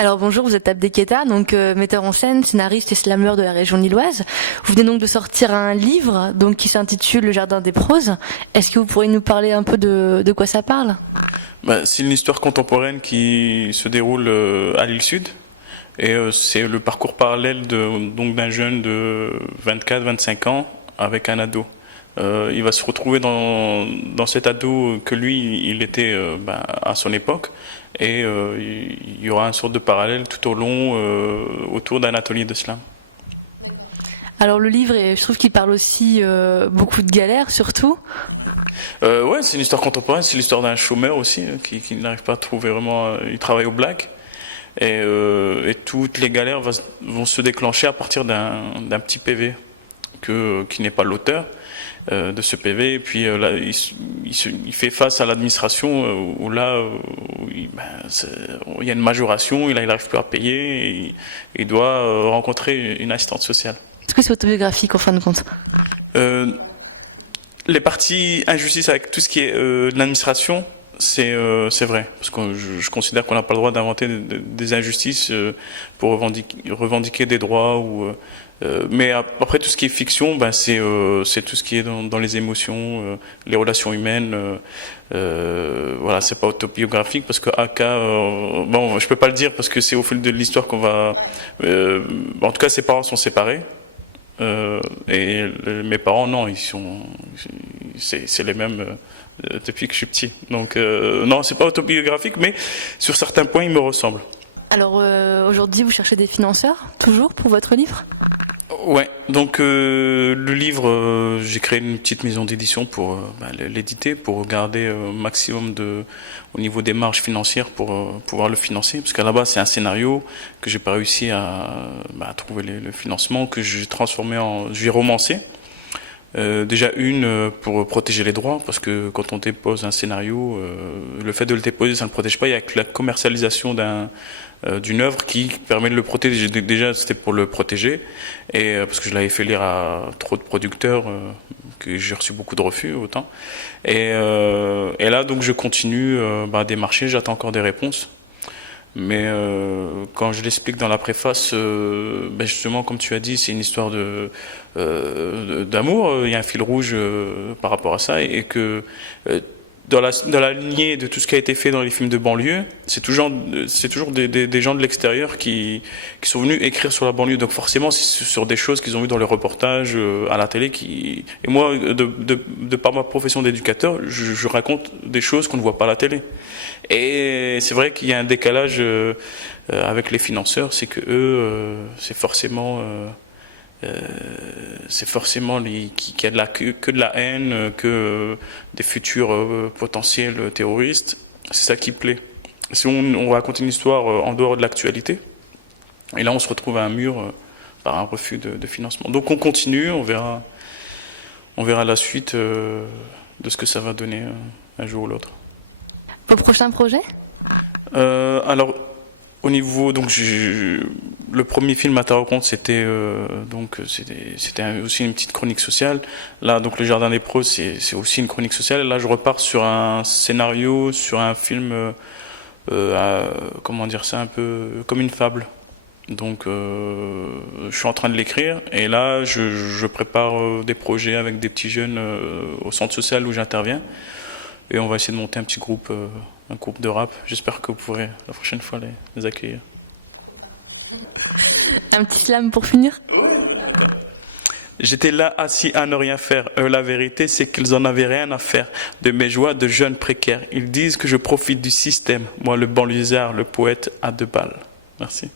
Alors bonjour, vous êtes Abdé Keita, donc metteur en scène, scénariste et slameur de la région lilloise. Vous venez donc de sortir un livre donc qui s'intitule Le Jardin des Proses. Est-ce que vous pourriez nous parler un peu de quoi ça parle? C'est une histoire contemporaine qui se déroule à l'île Sud. Et c'est le parcours parallèle donc d'un jeune de 24-25 ans avec un ado. Il va se retrouver dans cet ado que lui, il était à son époque. Et il y aura une sorte de parallèle tout au long autour d'un atelier de slam. Alors le livre, je trouve qu'il parle aussi beaucoup de galères surtout. Ouais, c'est une histoire contemporaine, c'est l'histoire d'un chômeur aussi qui n'arrive pas à trouver vraiment. Il travaille au black. Et toutes les galères vont se déclencher à partir d'un petit PV qui n'est pas l'auteur de ce PV. Et puis là, il fait face à l'administration où là, il y a une majoration, il n'arrive plus à payer et il doit rencontrer une assistante sociale. Est-ce que c'est autobiographique en fin de compte? Les parties injustice avec tout ce qui est de l'administration, c'est vrai, parce que je considère qu'on n'a pas le droit d'inventer des injustices pour revendiquer des droits. Mais après, tout ce qui est fiction, c'est tout ce qui est dans les émotions, les relations humaines. Voilà, c'est pas autobiographique parce que AK, bon, je peux pas le dire parce que c'est au fil de l'histoire qu'on va. En tout cas, ses parents sont séparés. Mes parents, non, c'est les mêmes depuis que je suis petit. Donc, non, c'est pas autobiographique, mais sur certains points, il me ressemble. Alors aujourd'hui, vous cherchez des financeurs, toujours, pour votre livre? Ouais, donc le livre, j'ai créé une petite maison d'édition pour l'éditer, pour garder maximum au niveau des marges financières pour pouvoir le financer, parce qu'à la base c'est un scénario que j'ai pas réussi à trouver le financement, que j'ai transformé j'ai romancé. Déjà pour protéger les droits, parce que quand on dépose un scénario, le fait de le déposer, ça ne le protège pas. Il y a que la commercialisation d'une œuvre qui permet de le protéger. Déjà, c'était pour le protéger, et parce que je l'avais fait lire à trop de producteurs, que j'ai reçu beaucoup de refus autant. Et là, donc, je continue à démarcher. J'attends encore des réponses. Mais quand je l'explique dans la préface, justement, comme tu as dit, c'est une histoire d'amour. Il y a un fil rouge par rapport à ça, et que dans la lignée de tout ce qui a été fait dans les films de banlieue, c'est toujours des gens de l'extérieur qui sont venus écrire sur la banlieue. Donc forcément, c'est sur des choses qu'ils ont vues dans les reportages à la télé. Et moi, de par ma profession d'éducateur, je raconte des choses qu'on ne voit pas à la télé. Et c'est vrai qu'il y a un décalage avec les financeurs, c'est que eux, c'est forcément qu'il y a que de la haine, que des futurs potentiels terroristes. C'est ça qui plaît. Si on raconte une histoire en dehors de l'actualité, et là on se retrouve à un mur par un refus de financement. Donc on continue, on verra la suite de ce que ça va donner un jour ou l'autre. Vos prochains projets? Alors, au niveau, donc, le premier film à ta rencontre, c'était aussi une petite chronique sociale. Là, donc, Le Jardin des Proses, c'est aussi une chronique sociale. Là, je repars sur un scénario, sur un film, comment dire ça, un peu comme une fable. Donc, je suis en train de l'écrire, et là, je prépare des projets avec des petits jeunes au centre social où j'interviens. Et on va essayer de monter un groupe de rap. J'espère que vous pourrez la prochaine fois les accueillir. Un petit slam pour finir? J'étais là assis à ne rien faire. Eux, la vérité, c'est qu'ils en avaient rien à faire de mes joies de jeunes précaires. Ils disent que je profite du système. Moi, le banlieusard, le poète à 2 balles. Merci.